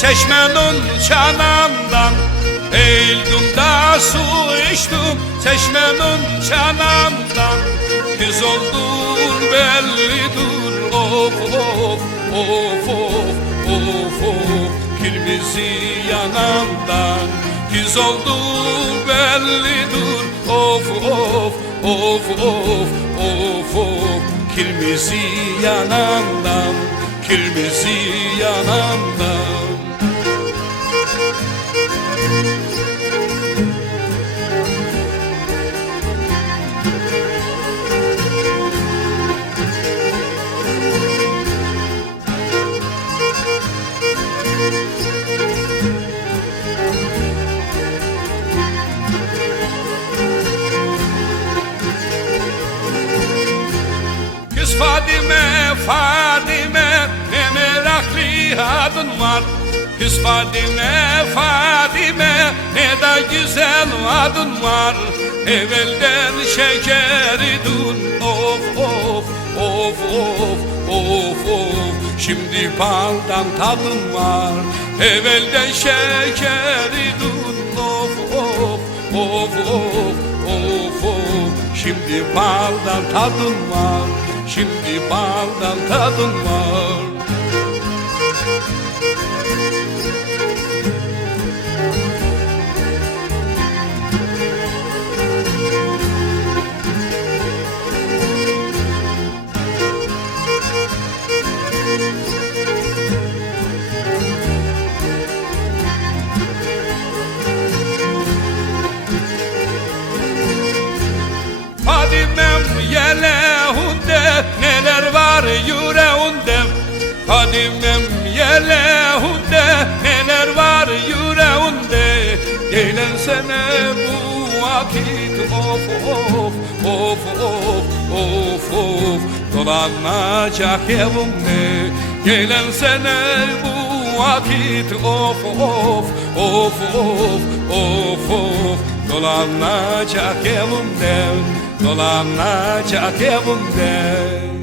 Çeşmenin çanağından Eğildim da su içtim. Çeşmenin çanağından Kız oldun bellidir Of of of of of of Kirmizi yanamdan. Kız oldun bellidir Of of of of of of Kirmizi yanamdan Kirmizi yanamdan Fadime, Fadime adın var. Kız Fadime, Fadime ne da güzel adın var. Evvelden şekeridun of of of of of of. Şimdi baldan tadın var. Evvelden şekeridun of of of of of of. Şimdi baldan tadın var. Şimdi baldan tadın var Eğlensene bu vakit of of of of of of. Dolanacak evimde Eğlensene bu vakit of of of of of of. Dolanacak evimde Dolanacak evimde